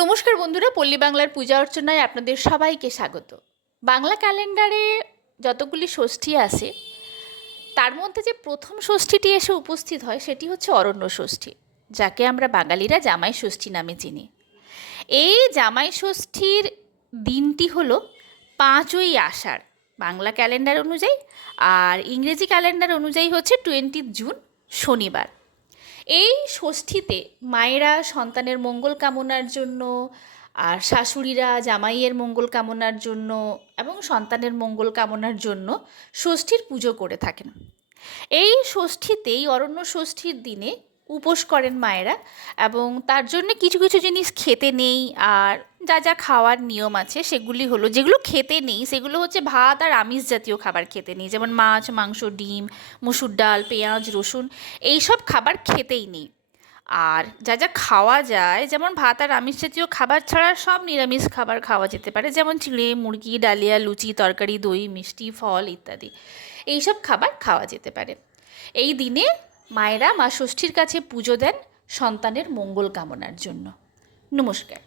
নমস্কার বন্ধুরা, পল্লী বাংলার পূজা অর্চনায় আপনাদের সবাইকে স্বাগত। বাংলা ক্যালেন্ডারে যতগুলি ষষ্ঠী আছে তার মধ্যে যে প্রথম ষষ্ঠীটি এসে উপস্থিত হয় সেটি হচ্ছে অরণ্য ষষ্ঠী, যাকে আমরা বাঙালিরা জামাই ষষ্ঠী নামে চিনি। এই জামাই ষষ্ঠীর দিনটি হলো 5ই আষাঢ় বাংলা ক্যালেন্ডার অনুযায়ী, আর ইংরেজি ক্যালেন্ডার অনুযায়ী হচ্ছে 20 জুন শনিবার। এই ষষ্ঠীতে মায়েরা সন্তানের মঙ্গল কামনার জন্য, আর শাশুড়িরা জামাইয়ের মঙ্গল কামনার জন্য এবং সন্তানের মঙ্গল কামনার জন্য ষষ্ঠীর পুজো করে থাকেন। এই ষষ্ঠীতেই অরণ্য ষষ্ঠীর দিনে উপোস করেন মায়েরা, এবং তার জন্য কিছু কিছু জিনিস খেতে নেই। আর যা যা খাওয়ার নিয়ম আছে সেগুলি হলো, যেগুলো খেতে নেই সেগুলো হচ্ছে ভাত আর আমিষ জাতীয় খাবার খেতে নেই, যেমন মাছ, মাংস, ডিম, মুসুর ডাল, পেঁয়াজ, রসুন, এইসব খাবার খেতেই নেই। আর যা যা খাওয়া যায়, যেমন ভাত আর আমিষ জাতীয় খাবার ছাড়া সব নিরামিষ খাবার খাওয়া যেতে পারে, যেমন চিড়ে, মুরগি, ডালিয়া, লুচি, তরকারি, দই, মিষ্টি, ফল ইত্যাদি। এইসব খাবার খাওয়া যেতে পারে। এই দিনে মায়েরা মা ষষ্ঠীর কাছে পুজো দেন সন্তানের মঙ্গল কামনার জন্য। নমস্কার।